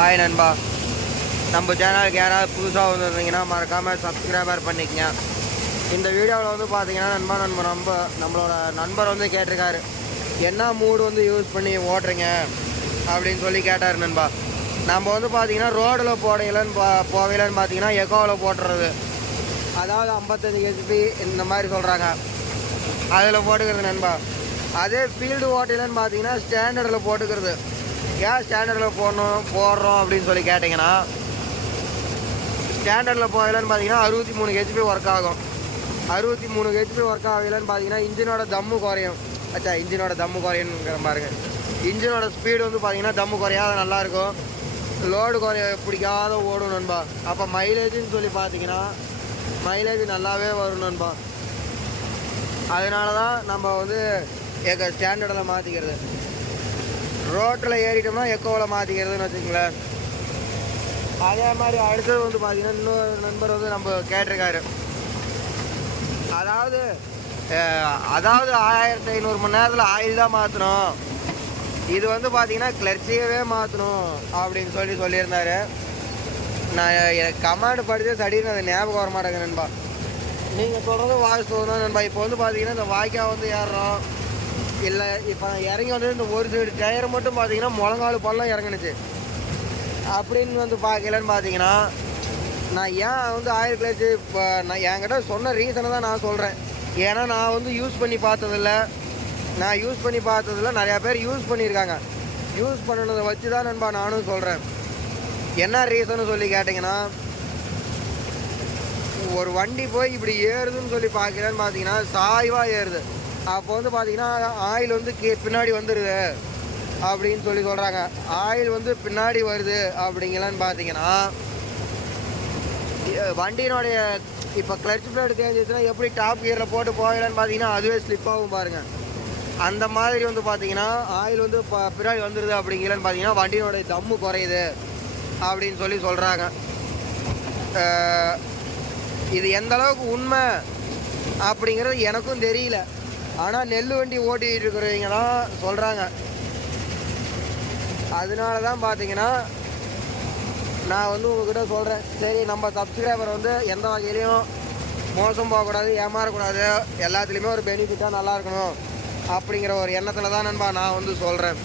Hi நண்பா. நம்ம சேனலுக்கு யாராவது புதுசாக வந்துருந்தீங்கன்னா மறக்காமல் சப்ஸ்கிரைபர் பண்ணிக்கங்க. இந்த வீடியோவில் வந்து பார்த்தீங்கன்னா நண்பா நம்ம ரொம்ப நம்மளோட நண்பர் வந்து கேட்டிருக்காரு. என்ன மூடு வந்து யூஸ் பண்ணி ஓட்டுறீங்க அப்படின்னு சொல்லி கேட்டார் நண்பா. நம்ம வந்து பார்த்தீங்கன்னா ரோடில் போடையிலன்னு பா போவையிலன்னு பார்த்தீங்கன்னா எக்கோவில் போட்டுறது. அதாவது ஐம்பத்தஞ்சு ஹெச்பி இந்த மாதிரி சொல்கிறாங்க அதில் போட்டுக்கிறது நண்பா. அதே ஃபீல்டு ஓட்டையிலன்னு பார்த்தீங்கன்னா ஸ்டாண்டர்டில் போட்டுக்கிறது. ஏன் ஸ்டாண்டர்டில் போடணும் போடுறோம் அப்படின்னு சொல்லி கேட்டிங்கன்னா ஸ்டாண்டர்டில் போகலன்னு பார்த்தீங்கன்னா அறுபத்தி மூணு ஹெச்பி ஒர்க் ஆகும். அறுபத்தி மூணு ஹெச்பி ஒர்க் ஆகலன்னு பார்த்தீங்கன்னா இன்ஜினோட தம்மு குறையும். அச்சா இன்ஜினோட தம்மு குறையுங்கிற பாருங்க. இன்ஜினோட ஸ்பீடு வந்து பார்த்தீங்கன்னா தம்மு குறையாத நல்லாயிருக்கும் லோடு குறைய பிடிக்காத ஓடும் நண்பா. அப்போ மைலேஜுன்னு சொல்லி பார்த்தீங்கன்னா மைலேஜ் நல்லாவே வரும் நண்பா. அதனால தான் நம்ம வந்து எங்கள் ஸ்டாண்டர்டில் மாற்றிக்கிறது ரோட்டில் ஏறிட்டோம்னா எக்கோவில் மாற்றிக்கிறதுன்னு வச்சுக்கோங்களேன். அதே மாதிரி அடுத்தது வந்து பார்த்தீங்கன்னா இன்னொரு நண்பர் வந்து நம்ம கேட்டிருக்காரு. அதாவது அதாவது ஆயிரத்தி ஐநூறு மணி நேரத்தில் ஆயில் தான் மாற்றணும் இது வந்து பார்த்தீங்கன்னா கிளர்ச்சியவே மாற்றணும் அப்படின்னு சொல்லி சொல்லியிருந்தாரு. நான் எனக்கு கமாண்ட் படித்து சடின்னு அது ஞாபகம் வர மாட்டேங்க நண்பா. நீங்கள் சொல்கிறது வாய்ஸ் தான் நண்பா. இப்போ வந்து பார்த்தீங்கன்னா இந்த வாய்க்கா வந்து ஏறுறோம். இல்லை இப்போ இறங்கி வந்து இந்த ஒரு சைடு டயர் மட்டும் பார்த்தீங்கன்னா முழங்காலு பள்ளம் இறங்குனுச்சு. அப்படின்னு வந்து பார்க்கலன்னு பார்த்தீங்கன்னா நான் ஏன் வந்து ஆயில் கிளச்சு இப்போ நான் என்கிட்ட சொன்ன ரீசனை தான் நான் சொல்கிறேன் ஏன்னா நான் வந்து யூஸ் பண்ணி பார்த்ததில்ல. நான் யூஸ் பண்ணி பார்த்ததில்ல. நிறையா பேர் யூஸ் பண்ணியிருக்காங்க. யூஸ் பண்ணினதை வச்சு தான் நண்பா நானும் சொல்கிறேன் என்ன ரீசன்னு சொல்லி கேட்டிங்கன்னா ஒரு வண்டி போய் இப்படி ஏறுதுன்னு சொல்லி பார்க்குறேன்னு பார்த்தீங்கன்னா சாய்வாக ஏறுது. அப்போ வந்து பார்த்தீங்கன்னா ஆயில் வந்து கீ பின்னாடி வந்துடுது அப்படின்னு சொல்லி சொல்கிறாங்க ஆயில் வந்து பின்னாடி வருது அப்படிங்கலான்னு பார்த்தீங்கன்னா வண்டியினுடைய இப்போ கிளச் பிளேட் தேஞ்சிச்சுன்னா எப்படி டாப் கியரில் போட்டு போகலான்னு பார்த்தீங்கன்னா அதுவே ஸ்லிப் ஆகும் பாருங்கள் அந்த மாதிரி வந்து பார்த்தீங்கன்னா ஆயில் வந்து இப்போ பின்னாடி வந்துடுது அப்படிங்கலான்னு பார்த்தீங்கன்னா வண்டியினுடைய தம்மு குறையுது அப்படின்னு சொல்லி சொல்கிறாங்க இது எந்த அளவுக்கு உண்மை அப்படிங்கிறது எனக்கும் தெரியல. ஆனால் நெல் வண்டி ஓட்டிகிட்டு இருக்கிறவங்க தான் சொல்கிறாங்க அதனால தான் பார்த்தீங்கன்னா நான் வந்து உங்ககிட்ட சொல்கிறேன் சரி நம்ம சப்ஸ்கிரைபர் வந்து எந்த வகையிலையும் மோசம் போகக்கூடாது ஏமாறக்கூடாது எல்லாத்துலேயுமே ஒரு பெனிஃபிட்டாக நல்லா இருக்கணும் அப்படிங்கிற ஒரு எண்ணத்தில் தான் நண்பா நான் வந்து சொல்கிறேன்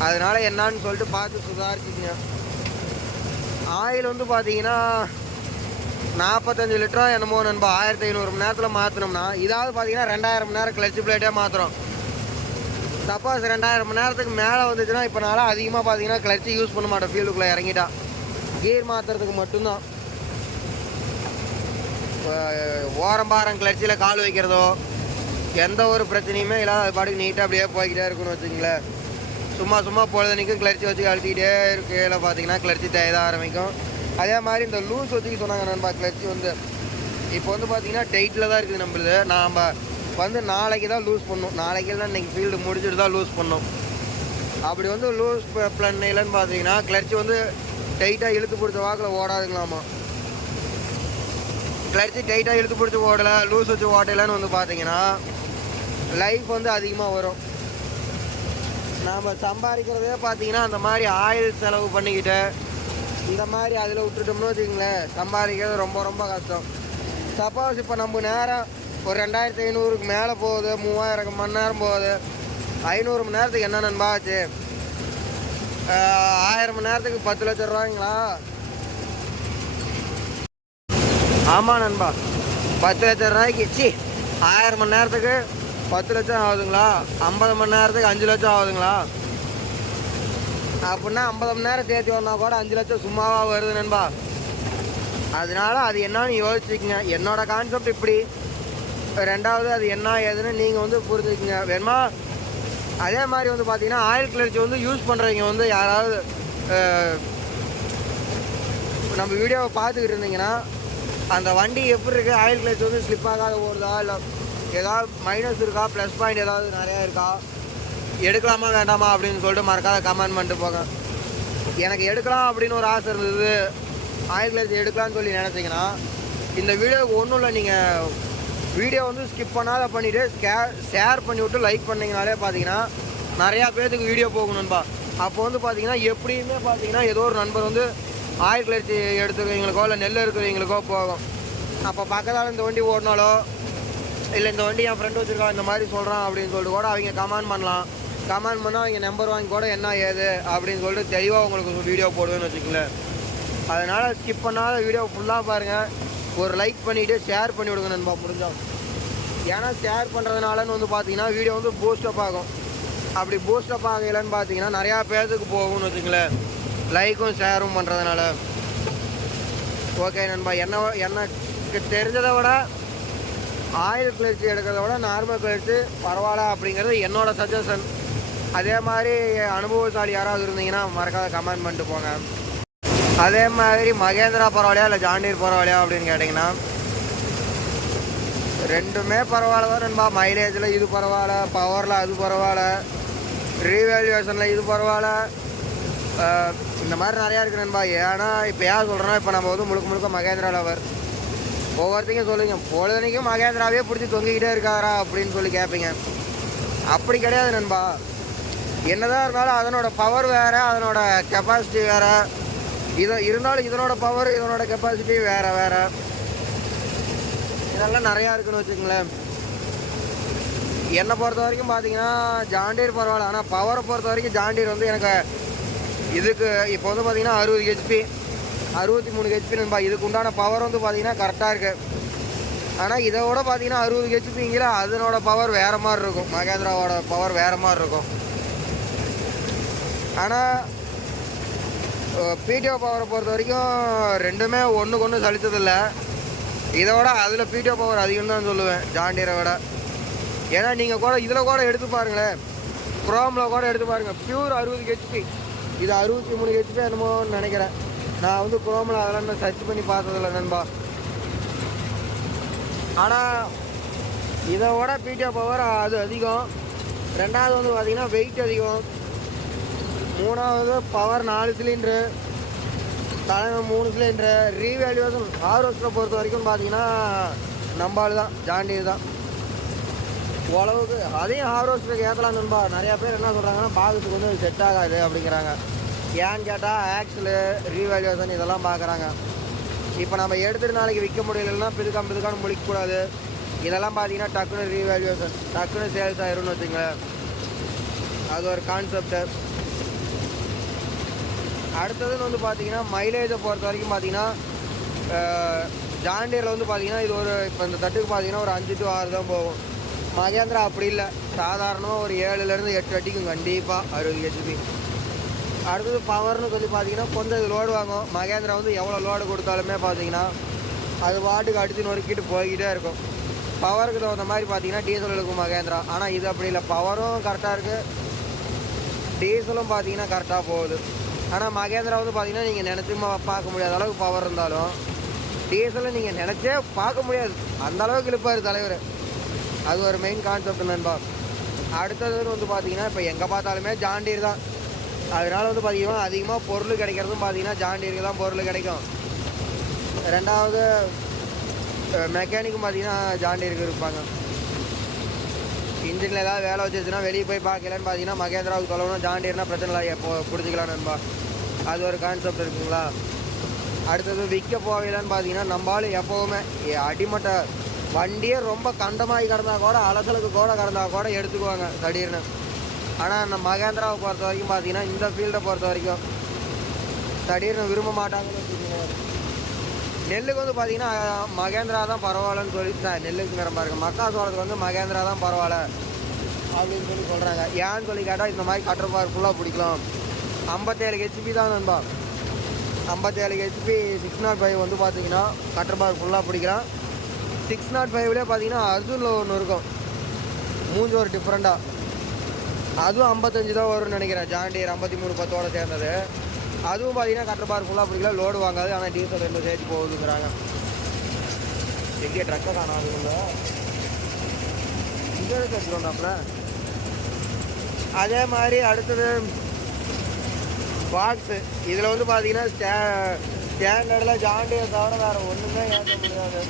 அதனால என்னான்னு சொல்லிட்டு பார்த்து சுதாரிச்சிக்கங்க. ஆயில் வந்து பார்த்தீங்கன்னா நாற்பத்தஞ்சு லிட்டரோ என்னமோ நண்பா ஆயிரத்தி ஐநூறு மணி நேரத்தில் மாற்றினோம்னா இதாவது பார்த்தீங்கன்னா ரெண்டாயிரம் மணி நேரம் கிளச்சி பிளேட்டே மாற்றுறோம் சப்போஸ் ரெண்டாயிரம் மணி நேரத்துக்கு மேலே வந்துச்சுன்னா இப்போ நாளாக அதிகமாக பார்த்தீங்கன்னா கிளச்சி யூஸ் பண்ண மாட்டேன் ஃபீல்டுக்குள்ளே இறங்கிட்டா. கீர் மாற்றுறதுக்கு மட்டும்தான். ஓரம் பாரம் கிளச்சில் கால் வைக்கிறதோ எந்த ஒரு பிரச்சனையுமே இல்லாத அது பாட்டுக்கு நீட்டாக அப்படியே போய்கிட்டே இருக்குன்னு வச்சுங்களேன் சும்மா சும்மா பொழுதுனைக்கும் கிளர்ச்சி வச்சு அழுத்திக்கிட்டே இருக்கையில் பார்த்தீங்கன்னா கிளர்ச்சி தேத ஆரம்பிக்கும். அதே மாதிரி இந்த லூஸ் வச்சுக்க சொன்னாங்க நண்பா கிளர்ச்சி வந்து. இப்போ வந்து பார்த்தீங்கன்னா டைட்டில் தான் இருக்குது நம்மளது. நாம் வந்து நாளைக்கு தான் லூஸ் பண்ணணும் நாளைக்கு தான் இன்னைக்கு ஃபீல்டு முடிச்சுட்டு தான் லூஸ் பண்ணோம். அப்படி வந்து லூஸ் பிளன்னைலன்னு பார்த்தீங்கன்னா கிளர்ச்சி வந்து டைட்டாக இழுத்து பிடிச்ச வாக்கில் ஓடாதுங்களாமா. கிளர்ச்சி டைட்டாக இழுத்து பிடிச்சி ஓடலை லூஸ் வச்சு ஓட்டலைன்னு வந்து பார்த்தீங்கன்னா லைஃப் வந்து அதிகமாக வரும். நாம் சம்பாதிக்கிறதே பார்த்தீங்கன்னா அந்த மாதிரி ஆயில் செலவு பண்ணிக்கிட்டு இந்த மாதிரி அதில் விட்டுட்டோம்னு வச்சுங்களேன் சம்பாதிக்கிறது ரொம்ப ரொம்ப கஷ்டம். சப்போஸ் இப்போ நம்ம நேரம் ஒரு ரெண்டாயிரத்தி ஐநூறுக்கு மேலே போகுது மூவாயிரம் மணி நேரம் போகுது. ஐநூறு மணி நேரத்துக்கு என்ன நண்பா ஆச்சு? ஆயிரம் மணி நேரத்துக்கு பத்து லட்சம் ரூபாய்ங்களா ஆமாம் நண்பா. பத்து லட்சம் ரூபாய்க்கு சி ஆயிரம் மணி நேரத்துக்கு பத்து லட்சம் ஆகுதுங்களா? ஐம்பது மணி நேரத்துக்கு அஞ்சு லட்சம் ஆகுதுங்களா? அப்படின்னா ஐம்பது மணி நேரம் சேர்த்து வந்தா கூட அஞ்சு லட்சம் சும்மாவாக வருது நண்பா. அதனால அது என்னன்னு யோசிச்சுக்கங்க. என்னோட கான்செப்ட் இப்படி. ரெண்டாவது அது என்ன ஏதுன்னு நீங்கள் வந்து புரிஞ்சுக்கங்க. வேணுமா? அதே மாதிரி வந்து பார்த்தீங்கன்னா ஆயில் கிளர்ச்சி வந்து யூஸ் பண்ணுறவங்க வந்து யாராவது நம்ம வீடியோவை பார்த்துக்கிட்டு இருந்தீங்கன்னா அந்த வண்டி எப்படி இருக்குது ஆயில் கிளர்ச்சி வந்து ஸ்லிப் ஆகாத ஓடுதா இல்லை ஏதாவது மைனஸ் இருக்கா? ப்ளஸ் பாயிண்ட் ஏதாவது நிறையா இருக்கா? எடுக்கலாமா வேண்டாமா அப்படின்னு சொல்லிட்டு மறக்காத கமெண்ட் பண்ணிட்டு போங்க. எனக்கு எடுக்கலாம் அப்படின்னு ஒரு ஆசை இருந்தது. ஆயில் கிளாஸ் எடுக்கலாம்னு சொல்லி நினச்சிங்கன்னா இந்த வீடியோவுக்கு ஒன்றும் இல்லை. நீங்கள் வீடியோ வந்து ஸ்கிப் பண்ணாத பண்ணிவிட்டு ஷேர் பண்ணி விட்டு லைக் பண்ணிங்கனாலே பார்த்தீங்கன்னா நிறையா பேர்த்துக்கு வீடியோ போகணும்பா அப்போ வந்து பார்த்தீங்கன்னா எப்படியுமே பார்த்தீங்கன்னா ஏதோ ஒரு நண்பர் வந்து ஆயில் கிளர்ச்சி எடுத்துருக்கவங்களுக்கோ இல்லை நெல் இருக்கிறவங்களுக்கோ போகும். அப்போ பக்கத்தால் இந்த வண்டி ஓடினாலோ இல்லை இந்த வண்டி என் ஃப்ரெண்டு வச்சுருக்கான் இந்த மாதிரி சொல்கிறான் அப்படின்னு சொல்லிட்டு கூட அவங்க கமெண்ட் பண்ணலாம். கமெண்ட் பண்ணால் அவங்க நம்பர் வாங்கி கூட என்ன ஏது அப்படின்னு சொல்லிட்டு தெளிவாக உங்களுக்கு வீடியோ போடுவேன்னு வச்சுக்கோங்களேன். அதனால் ஸ்கிப் பண்ணாத வீடியோ ஃபுல்லாக பாருங்கள் ஒரு லைக் பண்ணிவிட்டு ஷேர் பண்ணி விடுங்க நண்பா முடிஞ்சோம் ஏன்னா ஷேர் பண்ணுறதுனாலன்னு வந்து பார்த்தீங்கன்னா வீடியோ வந்து பூஸ்டப் ஆகும். அப்படி பூஸ்டப் ஆகலைன்னு பார்த்தீங்கன்னா நிறையா பேர்த்துக்கு போகும்னு வச்சுங்களேன் லைக்கும் ஷேரும் பண்ணுறதுனால ஓகே நண்பா என்ன எனக்கு தெரிஞ்சதை விட ஆயில் கிளர்ச்சி எடுக்கிறத விட நார்மல் கிளர்ச்சி பரவாயில்ல அப்படிங்கிறது என்னோடய சஜஷன் அதே மாதிரி அனுபவசாலி யாராவது இருந்தீங்கன்னா மறக்காத கமெண்ட் பண்ணிட்டு போங்க. அதே மாதிரி மகேந்திரா பரவாயில்லையா இல்லை ஜாண்டீர் பரவாயில்லையா அப்படின்னு கேட்டிங்கன்னா ரெண்டுமே பரவாயில்ல தான் நண்பா. மைலேஜில் இது பரவாயில்ல பவரில் அது பரவாயில்ல ரீவேல்யூவேஷனில் இது பரவாயில்ல. இந்த மாதிரி நிறையா இருக்குது நண்பா. ஏன்னா இப்போ ஏன் சொல்கிறேன்னா இப்போ நம்ம வந்து முழுக்க முழுக்க மகேந்திரா லவர் ஒவ்வொருத்தையும் சொல்லுங்க பொழுதுனைக்கும் மகேந்திராவே பிடிச்சி தொங்கிக்கிட்டே இருக்காரா அப்படின்னு சொல்லி கேட்பீங்க அப்படி கிடையாது நண்பா. என்னதான் இருந்தாலும் அதனோட பவர் வேற அதனோட கெப்பாசிட்டி வேற. இது இருந்தாலும் இதனோட பவர் இதனோட கெப்பாசிட்டி வேற வேற. இதெல்லாம் நிறையா இருக்குன்னு வச்சுங்களேன் என்னை பொறுத்த வரைக்கும் பார்த்தீங்கன்னா ஜாண்டீர் பரவாயில்ல. ஆனால் பவரை பொறுத்த வரைக்கும் ஜாண்டீர் வந்து எனக்கு இதுக்கு இப்போ வந்து பார்த்தீங்கன்னா அறுபது ஹெச்பி அறுபத்தி மூணு ஹெச்பி நண்பா. இதுக்கு உண்டான பவர் வந்து பார்த்தீங்கன்னா கரெக்டாக இருக்குது ஆனால் இதை விட பார்த்தீங்கன்னா அறுபது ஹெச்பிங்கிற அதனோட பவர் வேறு மாதிரி இருக்கும். மகேந்திராவோட பவர் வேறு மாதிரி இருக்கும். ஆனால் பிடிஓ பவரை பொறுத்த வரைக்கும் ரெண்டுமே ஒன்றுக்கு ஒன்று சலித்ததில்லை இதை விட அதில் பிடிஓ பவர் அதிகம் தான் சொல்லுவேன் ஜாண்டியரை விட. ஏன்னா நீங்கள் கூட இதில் கூட எடுத்து பாருங்களேன். குரோமில் கூட எடுத்து பாருங்கள் பியூர் அறுபது ஹெச்பி இது அறுபத்தி மூணு ஹெச்பி என்னமோன்னு நினைக்கிறேன். நான் வந்து குரோமில் அதெல்லாம் இன்னும் சர்ச் பண்ணி பார்த்ததில்ல நண்பா. ஆனால் இதை விட பிடிஓ பவர் அது அதிகம். ரெண்டாவது வந்து பார்த்திங்கன்னா வெயிட் அதிகம். மூணாவது பவர் நாலு சிலிண்ட்ரு தலைமை மூணு சிலிண்ட்ரு ரீவேல்யூவேஷன் ஆர்ஓஸில் பொறுத்த வரைக்கும் பார்த்தீங்கன்னா நம்பால் தான் ஜாண்டீர் தான் ஓரளவுக்கு அதையும் ஆர்ஓஸில் ஏற்றலாம் நண்பா. நிறையா பேர் என்ன சொல்கிறாங்கன்னா பாகத்துக்கு வந்து செட் ஆகாது அப்படிங்கிறாங்க. ஏன்னு கேட்டால் ஆக்சிலு ரீவேல்யூவேஷன் இதெல்லாம் பார்க்குறாங்க இப்போ நம்ம எடுத்துகிட்டு நாளைக்கு விற்க முடியலன்னா பிதுக்கம் பிதுக்கான்னு முழிக்கக்கூடாது. இதெல்லாம் பார்த்தீங்கன்னா டக்குன்னு ரீவேல்யூவேஷன் டக்குன்னு சேல்ஸ் ஆயிரும்னு வச்சுங்களேன் அது ஒரு கான்செப்ட்டு அடுத்ததுன்னு வந்து பார்த்தீங்கன்னா மைலேஜை பொறுத்த வரைக்கும் பார்த்தீங்கன்னா ஜாண்டியரில் வந்து பார்த்தீங்கன்னா இது ஒரு இப்போ இந்த தட்டுக்கு பார்த்தீங்கன்னா ஒரு அஞ்சு டு ஆறு தான் போகும். மகேந்திரா அப்படி இல்லை. சாதாரணமாக ஒரு ஏழுலேருந்து எட்டு அடிக்கும். கண்டிப்பாக அறுபது ஹெச்பி அடுத்தது பவர்னு சொல்லி பார்த்தீங்கன்னா கொஞ்சம் இது லோடு வாங்கும். மகேந்திரா வந்து எவ்வளோ லோடு கொடுத்தாலுமே பார்த்தீங்கன்னா அது வாட்டுக்கு அடித்து நொறுக்கிட்டு போய்கிட்டே இருக்கும். பவருக்கு தகுந்த மாதிரி பார்த்தீங்கன்னா டீசல் இருக்கும் மகேந்திரா. ஆனால் இது அப்படி இல்லை. பவரும் கரெக்டாக இருக்குது டீசலும் பார்த்தீங்கன்னா கரெக்டாக போகுது. ஆனால் மகேந்திரா வந்து பார்த்தீங்கன்னா நீங்கள் நினச்சி பார்க்க முடியாத அளவுக்கு பவர் இருந்தாலும் டீசலை நீங்கள் நினச்சே பார்க்க முடியாது. அந்த அளவுக்கு இழுப்பார் தலைவர். அது ஒரு மெயின் கான்செப்ட் நண்பா. அடுத்தது வந்து பார்த்தீங்கன்னா இப்போ எங்கே பார்த்தாலுமே ஜாண்டீர் தான். அதனால வந்து பார்த்தீங்கன்னா அதிகமாக பொருள் கிடைக்கிறதும் பார்த்தீங்கன்னா ஜாண்டீருக்கு தான் பொருள் கிடைக்கும். ரெண்டாவது மெக்கானிக்கும் பார்த்தீங்கன்னா ஜாண்டீருக்கு இருப்பாங்க. இன்ஜினில் ஏதாவது வேலை வச்சிருச்சுன்னா வெளியே போய் பார்க்கலன்னு பார்த்தீங்கன்னா மகேந்திராவுக்கு தொலைவணும் ஜாண்டியர்னா பிரச்சனை இல்லை. எப்போ பிடிச்சிக்கலாம் நண்பா. அது ஒரு கான்செப்ட் இருக்குங்களா? அடுத்தது விற்க போகலன்னு பார்த்தீங்கன்னா நம்மளால எப்போவுமே அடிமட்ட வண்டியே ரொம்ப கண்டமாகி கிடந்தா கூட அலசலுக்கு கூட கிடந்தா கூட எடுத்துக்குவாங்க திடீர்னு. ஆனால் நம்ம மகேந்திராவை பொறுத்த வரைக்கும் பார்த்தீங்கன்னா இந்த ஃபீல்டை பொறுத்த வரைக்கும் திடீர்னு விரும்ப மாட்டாங்கன்னு வச்சுக்கோங்க நெல்லுக்கு வந்து பார்த்தீங்கன்னா மகேந்திரா தான் பரவாயில்லன்னு சொல்லி தான் நெல்லுக்குங்கிற பாருங்க. மக்காசோளத்துக்கு வந்து மகேந்திரா தான் பரவாயில்ல அப்படின்னு சொல்லி சொல்கிறாங்க ஏன்னு சொல்லி கேட்டால் இந்த மாதிரி கட்டர்பார் ஃபுல்லாக பிடிக்கலாம். ஐம்பத்தேழு ஹெச்பி தான் நண்பா. ஐம்பத்தேழு ஹெச்பி சிக்ஸ் நாட் ஃபைவ் வந்து பார்த்தீங்கன்னா கட்டர்பார் ஃபுல்லாக பிடிக்கலாம். சிக்ஸ் நாட் ஃபைவ்லேயே பார்த்தீங்கன்னா அர்ஜுனில் ஒன்று இருக்கும். மூஞ்சி ஒரு டிஃப்ரெண்ட்டாக அதுவும் ஐம்பத்தஞ்சு தான் வரும்னு நினைக்கிறேன். ஜாண்டியர் ஐம்பத்தி மூணு பத்தோடு சேர்ந்தது. அதுவும் பார்த்தீங்கன்னா கட்டர் பார் ஃபுல்லாக பிடிக்கல. லோடு வாங்காது. ஆனால் டீசல் ரெண்டு சேர்த்து போகுதுங்கிறாங்க. எங்கே ட்ரக்கை காணாதுங்கள இங்கே சேர்த்துக்கோண்டாப்புல அதே மாதிரி அடுத்தது பாக்ஸு இதில் வந்து பார்த்தீங்கன்னா ஸ்டே ஸ்டாண்டர்டில் ஜாண்டியை தவிர வேறு ஒன்றுமே ஏற்ற முடியாது.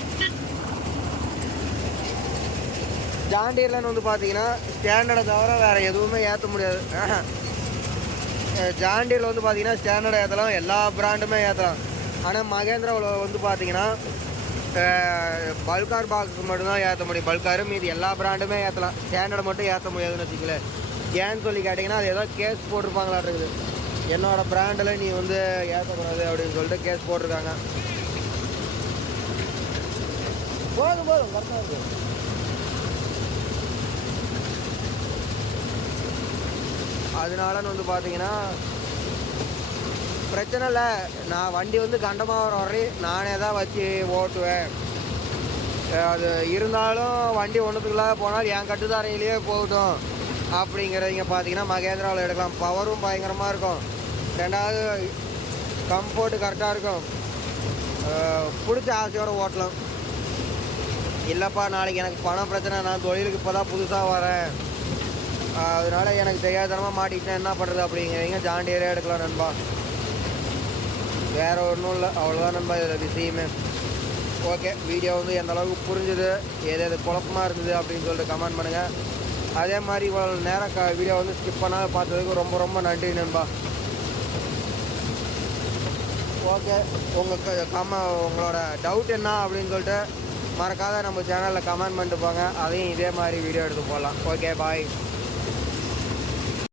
ஜாண்டியர்லன்னு வந்து பார்த்தீங்கன்னா ஸ்டாண்டர்டை தவிர வேறு எதுவுமே ஏற்ற முடியாது. ஜாண்டியில் வந்து பார்த்தீங்கன்னா ஸ்டாண்டர்ட் ஏற்றலாம் எல்லா பிராண்டுமே ஏற்றலாம் ஆனால் மகேந்திராவில் வந்து பார்த்தீங்கன்னா பல்கார் பாக்ஸ் மட்டும்தான் ஏற்ற முடியும். பல்காரு மீதி எல்லா பிராண்டுமே ஏற்றலாம் ஸ்டாண்டர்ட் மட்டும் ஏற்ற முடியாதுன்னு வச்சுக்கலேன் ஏன்னு சொல்லி கேட்டிங்கன்னா அது ஏதோ கேஸ் போட்டிருப்பாங்களா இருக்குது என்னோடய பிராண்டில் நீ வந்து ஏற்றக்கூடாது அப்படின்னு சொல்லிட்டு கேஸ் போட்டிருக்காங்க. போதும் போதும் கரெக்டாக இருக்குது அதனாலன்னு வந்து பார்த்தீங்கன்னா பிரச்சனை இல்லை. நான் வண்டி வந்து கண்டமாக வர வரையும் நானே தான் வச்சு ஓட்டுவேன். அது இருந்தாலும் வண்டி ஒன்றுத்துக்குள்ளாக போனால் என் கட்டுத்தாரையிலேயே போகட்டும் அப்படிங்கிறவங்க பார்த்தீங்கன்னா மகேந்திராவில் எடுக்கலாம். பவரும் பயங்கரமாக இருக்கும். ரெண்டாவது கம்ஃபோர்ட்டு கரெக்டாக இருக்கும். பிடிச்ச ஆசையோடு ஓட்டலாம். இல்லைப்பா நாளைக்கு எனக்கு பணம் பிரச்சனை. நான் தொழிலுக்கு இப்போ தான் புதுசாக வரேன். அதனால எனக்கு தெரியாதனமாக மாட்டிக்கிட்டேன். என்ன பண்ணுறது அப்படிங்கிறீங்க. ஜாண்டியரே எடுக்கலாம் நண்பா. வேறு ஒன்றும் இல்லை. அவ்வளோதான் நண்பா இதில் விஷயமே. ஓகே வீடியோ வந்து எந்த அளவுக்கு புரிஞ்சுது எது எது குழப்பமாக இருந்தது அப்படின்னு சொல்லிட்டு கமெண்ட் பண்ணுங்கள் அதே மாதிரி இவ்வளோ நேரம் க வீடியோ வந்து ஸ்கிப் பண்ணாத பார்த்ததுக்கு ரொம்ப ரொம்ப நன்றி நண்பா. ஓகே உங்கள் கம உங்களோட டவுட் என்ன அப்படின்னு சொல்லிட்டு மறக்காத நம்ம சேனலில் கமெண்ட் பண்ணிட்டு போங்க. அதையும் இதே மாதிரி வீடியோ எடுத்து போடலாம். Okay bye